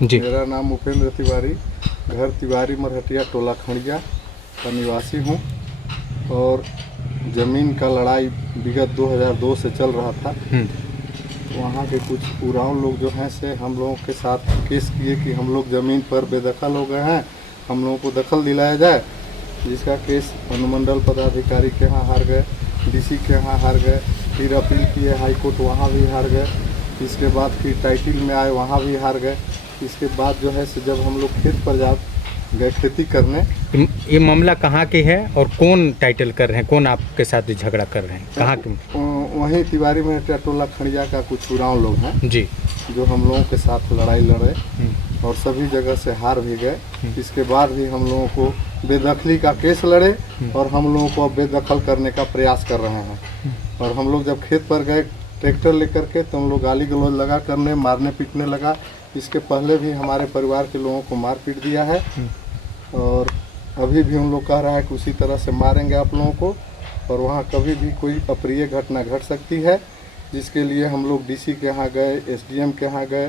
जी। मेरा नाम उपेंद्र तिवारी, घर तिवारी मरहटिया, टोला खड़िया का निवासी हूँ। और ज़मीन का लड़ाई विगत 2002 से चल रहा था। वहाँ के कुछ उरांव लोग जो हैं से हम लोगों के साथ केस किए कि हम लोग ज़मीन पर बेदखल हो गए हैं, हम लोगों को दखल दिलाया जाए। जिसका केस अनुमंडल पदाधिकारी के यहाँ हार गए, डीसी के यहाँ हार गए, फिर अपील किए हाई कोर्ट, वहाँ भी हार गए। इसके बाद फिर टाइटल में आए, वहाँ भी हार गए। इसके बाद जो है से जब हम लोग खेत पर जा गए खेती करने। ये मामला कहाँ के है और कौन टाइटल कर रहे हैं, कौन आपके साथ झगड़ा कर रहे हैं, कहाँ के? वहीं तिवारी में टोला खड़िया का कुछ उरांव लोग हैं जी, जो हम लोगों के साथ लड़ाई लड़े और सभी जगह से हार भी गए। इसके बाद भी हम लोगों को बेदखली का केस लड़े और हम लोगों को अब बेदखल करने का प्रयास कर रहे हैं। और हम लोग जब खेत पर गए ट्रैक्टर लेकर के तो हम लोग गाली गलौज लगा करने, मारने पीटने लगा। इसके पहले भी हमारे परिवार के लोगों को मार पीट दिया है और अभी भी उन लोग कह रहा है कि उसी तरह से मारेंगे आप लोगों को। और वहाँ कभी भी कोई अप्रिय घटना घट सकती है, जिसके लिए हम लोग डीसी के यहाँ गए, एसडीएम के यहाँ गए,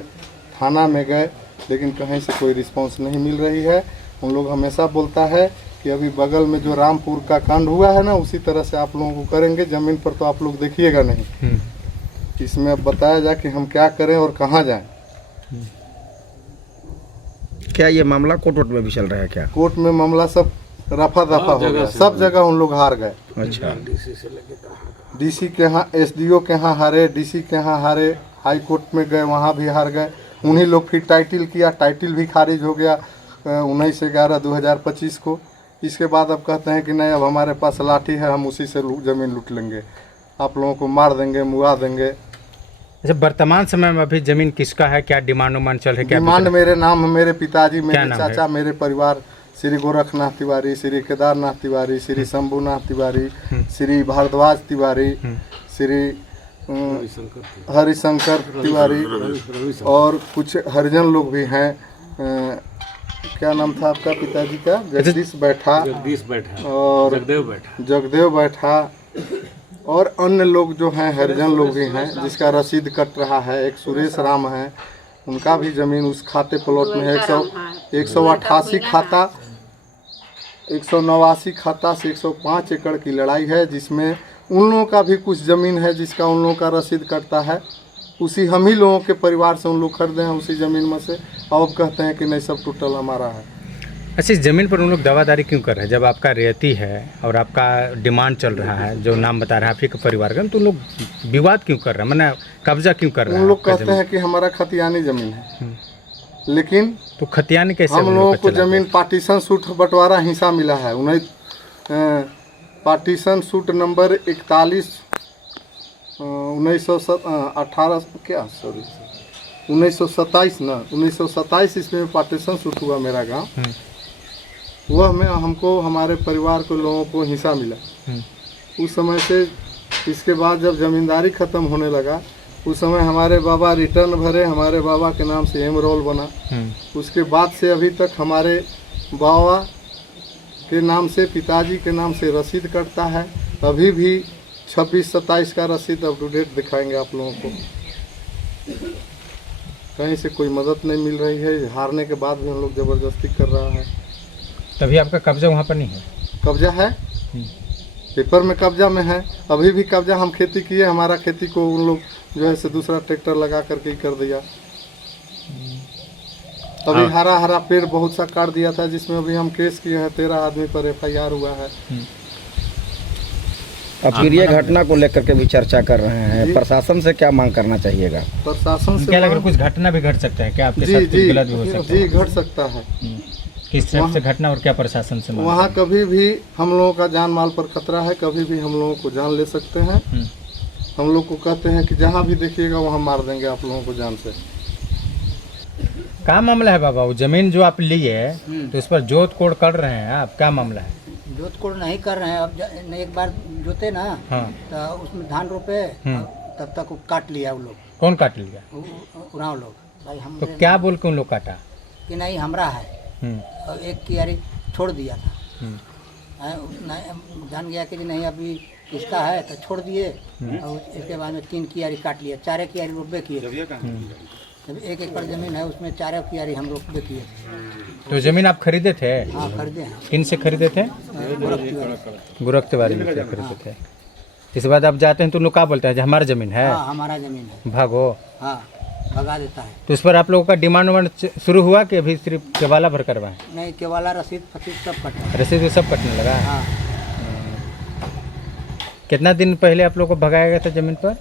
थाना में गए, लेकिन कहीं से कोई रिस्पांस नहीं मिल रही है। उन लोग हमेशा बोलता है कि अभी बगल में जो रामपुर का कांड हुआ है ना, उसी तरह से आप लोगों को करेंगे, ज़मीन पर तो आप लोग देखिएगा नहीं। इसमें अब बताया जाए कि हम क्या करें और कहाँ जाएं। क्या ये मामला कोर्ट में भी चल रहा है क्या? कोर्ट में मामला सब रफा दफा हो गया, सब जगह उन लोग हार गए। अच्छा, डीसी के यहाँ, एसडीओ के यहाँ हारे, डीसी के यहाँ हारे, हाई कोर्ट में गए, वहाँ भी हार गए। उन्हीं लोग फिर टाइटल किया, टाइटल भी खारिज हो गया 19/11/2025 को। इसके बाद अब कहते हैं कि नहीं, अब हमारे पास लाठी है, हम उसी से ज़मीन लूट लेंगे, आप लोगों को मार देंगे, मुआ देंगे। अच्छा, वर्तमान समय में अभी जमीन किसका है, क्या डिमांड उमांड चल रही है? क्या डिमांड मेरे नाम है, मेरे पिताजी, मेरे नाम चाचा, मेरे परिवार, श्री गोरखनाथ तिवारी, श्री केदारनाथ तिवारी, श्री शंभुनाथ तिवारी, श्री भारद्वाज तिवारी, श्री हरिशंकर तिवारी और कुछ हरिजन लोग भी हैं। क्या नाम था आपका पिताजी का? जगदीश बैठा और जगदेव बैठा और अन्य लोग जो हैं हरिजन लोग भी हैं, जिसका रसीद कट रहा है। एक सुरेश राम है, उनका भी ज़मीन उस खाते प्लॉट में है। 188 खाता, 189 खाता से 105 एकड़ की लड़ाई है, जिसमें उन लोगों का भी कुछ ज़मीन है जिसका उन लोगों का रसीद कटता है। उसी हम ही लोगों के परिवार से उन लोग खरीदे हैं उसी ज़मीन में से। अब कहते हैं कि नहीं, सब टोटल हमारा है। अच्छा, इस ज़मीन पर उन लोग दावादारी क्यों कर रहे हैं? जब आपका रेती है और आपका डिमांड चल रहा है, जो नाम बता रहे हैं आप ही के परिवार का, तो उन लोग विवाद क्यों कर रहे हैं, मैंने कब्जा क्यों कर रहे हैं? उन लोग कहते हैं कि हमारा खतियानी ज़मीन है, लेकिन तो खतियानी कैसे? हम लोगों को ज़मीन पार्टीशन सूट बंटवारा हिस्सा मिला है। उन्हें पार्टीशन सूट नंबर 41 1927 इसमें पार्टीशन सूट हुआ मेरा गांव। वह में हमको, हमारे परिवार के लोगों को हिस्सा मिला। उस समय से इसके बाद जब ज़मींदारी ख़त्म होने लगा, उस समय हमारे बाबा रिटर्न भरे, हमारे बाबा के नाम से एमरोल बना। उसके बाद से अभी तक हमारे बाबा के नाम से, पिताजी के नाम से रसीद कटता है। अभी भी 26-27 का रसीद अप टू डेट दिखाएंगे आप लोगों को। कहीं से कोई मदद नहीं मिल रही है। हारने के बाद भी हम लोग ज़बरदस्ती कर रहा है। तभी आपका कब्जा वहाँ पर नहीं है? कब्जा है, पेपर में कब्जा में है। अभी भी कब्जा, हम खेती किए, हमारा खेती को उन लोग जो है से दूसरा ट्रैक्टर लगा करके कर दिया। अभी हरा हरा पेड़ बहुत सा काट दिया था, जिसमें अभी हम केस किए हैं। 13 आदमी पर FIR हुआ है। अप्रिय घटना को लेकर के भी चर्चा कर रहे हैं, प्रशासन से क्या मांग करना चाहिएगा? प्रशासन से क्या लग रहा है, कुछ घटना भी घट सकता है क्या आपके साथ? कुछ गलत भी हो सकता है? जी, घट सकता है। किस तरह से घटना और क्या प्रशासन से? वहाँ कभी भी हम लोगों का जान माल पर खतरा है, कभी भी हम लोगों को जान ले सकते हैं। हम लोग को कहते हैं कि जहाँ भी देखिएगा वहाँ मार देंगे आप लोगों को जान से। क्या मामला है बाबा? वो जमीन जो आप लिए तो इस पर जोत कोड़ कर रहे हैं आप, क्या मामला है? जोत कोड़ नहीं कर रहे हैं। अब एक बार जोते ना, तो उसमें धान रोपे, तब तक वो काट लिया वो लोग। कौन काट लिया? उराव लोग। भाई हम तो क्या बोल के उन लोग काटा कि नहीं हमारा है, और एक कियारी छोड़ दिया था। जान गया कि नहीं अभी इसका है, तो छोड़ दिए। और इसके बाद में 3 कियारी काट लिया, 4 कियारी रोपे किए। जब 1 एकड़ जमीन है उसमें 4 क्यारी हम रोपे किए। तो ज़मीन आप खरीदे थे? हाँ खरीदे हैं। किन से खरीदे थे? गोरख तिवारी। गोरख तिवारी से खरीदे थे। इसके बाद आप जाते हैं तो लोग क्या बोलते हैं, जो हमारा ज़मीन है हाँ हमारा जमीन है। भागो। हाँ भगा देता है। तो उस पर आप लोगों का डिमांड वांड शुरू हुआ कि अभी सिर्फ केवाला भर करवाएं? नहीं केवाला रसीद फसीद सब कटा। रसीद तो सब कटने लगा। हाँ कितना दिन पहले आप लोगों को भगाया गया था ज़मीन पर?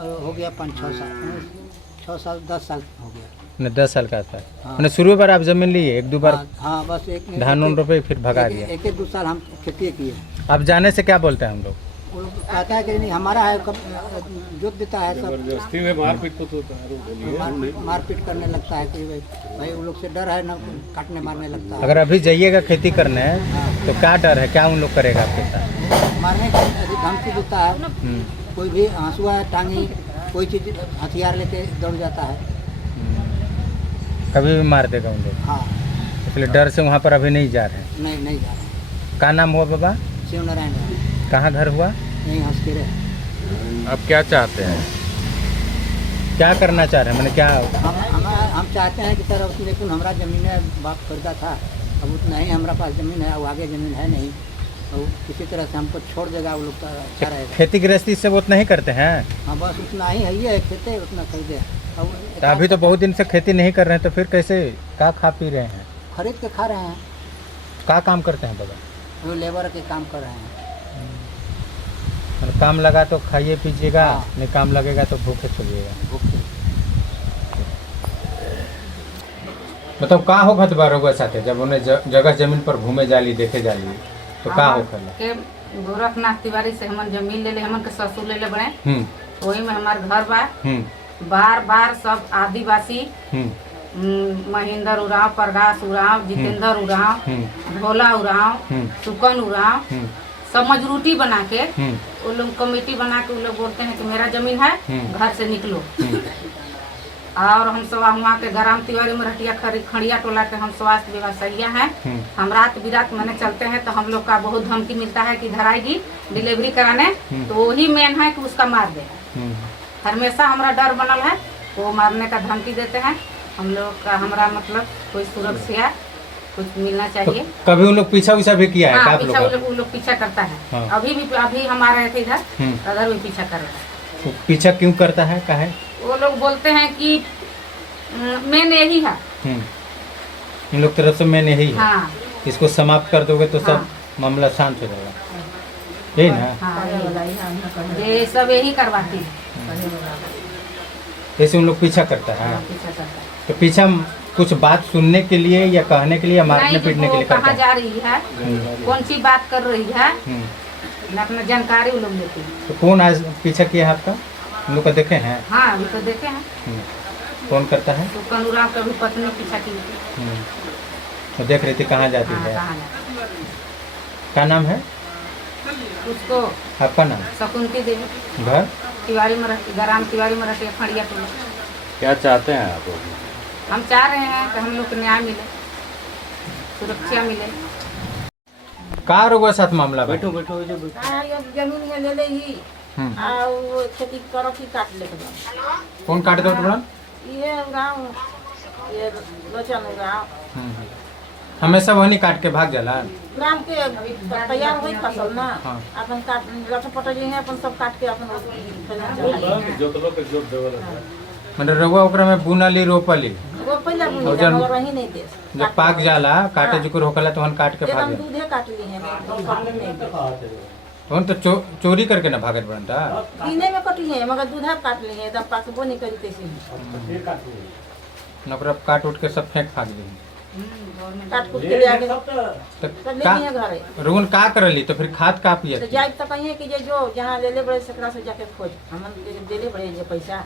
और हो गया 5-6 साल, 6 साल 10 साल हो गया। मैंने 10 साल का था। हाँ। मैंने शुरू बार आप ज़मीन लिए, 1-2 बार हाँ बस एक धान उन रुपये फिर भगा दिया। 1-2 साल हम खेती किए। आप जाने से क्या बोलते हैं हम लोग? वो लोग कहता है कि नहीं हमारा है, कब जोत देता है सब। मारपीट करने लगता है कि भाई उन लोग से डर है ना, काटने मारने लगता है। अगर अभी जाइएगा खेती करने तो क्या डर है, क्या उन लोग करेगा आपके साथ? मारने की अधिक धमकी देता है। कोई भी हंसुआ टांगी कोई चीज़ हथियार लेके दौड़ जाता है। कभी भी मार देगा उन लोग, हाँ इसलिए डर से वहाँ पर अभी नहीं जा रहे हैं। नहीं जा रहा। क्या नाम हुआ बाबा? शिव नारायण कहाँ घर हुआ? नहीं हंस के रहे। आप क्या चाहते हैं, क्या करना चाह रहे हैं, मैंने क्या? हम चाहते हैं कि सर अब लेकिन हमारा ज़मीन है, बाप खरीदा था, अब उतना ही हमारा पास ज़मीन है, अब आगे ज़मीन है नहीं, तो किसी तरह से हमको छोड़ देगा वो लोग तो अच्छा रहेगा। खेती गृहस्थी से वो उतना ही करते हैं? हाँ बस उतना ही है, खेते उतना खरीदे। अब तो अभी तो बहुत दिन से खेती नहीं कर रहे हैं, तो फिर कैसे क्या खा पी रहे हैं? खरीद के खा रहे हैं। क्या काम करते हैं बाबा? वो लेबर के काम कर रहे हैं। मतलब काम लगा तो खाइए पीजिएगा, हाँ। नहीं काम लगेगा तो भूखे सोइएगा। भूखे। मतलब का हो खत बारोगा साथे जब उन्हें जगह जमीन पर घूमे जाली देखे जाली तो का हो खला के गोरखनाथ तिवारी से हमन जमीन ले ले, हमन के ससुर ले ले बड़े, वही में हमार घर बा। बार बार सब आदिवासी महेंद्र उराव, प्रकाश उराव, जितेंद्र उराव, भोला उराव, सुकन उराव, सब मजरूटी बना के वो लोग कमेटी बना के वो लोग बोलते हैं कि मेरा जमीन है, घर से निकलो। और हम सब वहाँ के ग्राम तिवारी मरहटिया खड़िया टोला के हम स्वास्थ्य व्यवसायिया हैं। हम रात बिरात मैंने चलते हैं तो हम लोग का बहुत धमकी मिलता है कि इधर आएगी डिलीवरी कराने, तो वही मेन है कि उसका मार दे। हमेशा हमारा डर बनल है, वो मारने का धमकी देते हैं। हम लोग का हमारा मतलब कोई सुरक्षा कुछ मिलना चाहिए। तो कभी उन लोग पीछा उछा भी किया है? हाँ, आप पीछा लोग वो लोग पीछा करता है। हाँ। अभी हम आ रहे थे इधर, अगर भी पीछा कर रहे हैं। तो पीछा क्यों करता है, का है? वो लोग बोलते हैं कि मेन यही है। इन लोग तरफ से मैंने यही है। हाँ इसको समाप्त कर दोगे तो सब हाँ। मामला शांत हो जाएगा, यही ना? हाँ, ये सब यही करवाती है। जैसे उन लोग पीछा करता है। पीछा करता है। तो पीछा कुछ बात सुनने के लिए या कहने के लिए या मारने नहीं कि पीटने के वो लिए करता कहाँ है? जा रही है, कौन सी बात कर रही है, हम्म। अपना जानकारी वो लोग लेते हैं। तो कौन आज पीछा किया है आपका? उन लोग को देखे हैं? हाँ अभी तो देखे हैं। कौन करता है? तो कनुराव का भी पत्नी पीछा की थी। तो देख रही थी कहाँ जाती हाँ, है। कहाँ जाती क्या नाम है है। उसको आपका? नाम, शकुंती देवी, घर? तिवारी मराठी, ग्राम तिवारी मराठी, खड़िया टोला। क्या चाहते हैं आप? हम चाह रहे हैं कि हम लोग को न्याय मिले, सुरक्षा मिले। का रोग साथ मामला बैठो बा? बैठो बैठो। जमीन में ले ले ही हम्म। आ वो खेती करो की काट ले के बा। कौन काट दो टुकड़ा? ये गाँव ये लोचन गाँव हमेशा वही काट के भाग जाला। ग्राम के तैयार हुई फसल ना हाँ। अपन काट लटपट जी है अपन सब काट के अपन मतलब रउआ ओकरा में बुनली रोपली, वो पहले और बुनी जब- मगर रही नहीं दे जब पाक जाला काटे जुकुर होकला तो हम काट के भाग एकदम जाला। दूधे काट ली है नहीं दे हम तो चोरी करके ना भागत बनता। पीने में कटी है मगर दूधा काट ली है एकदम पाकबो नहीं करी कैसे नौकरा काट उठ के सब फेंक फाक दी। काट कुट के ले आगे तो सब ले लिए घरे रोहन का करली तो फिर खाद का पिए? तो जाए तो कहिए कि जे जो जहाँ ले ले बड़े सकरा से जाके खोज हम दे ले बड़े जे पैसा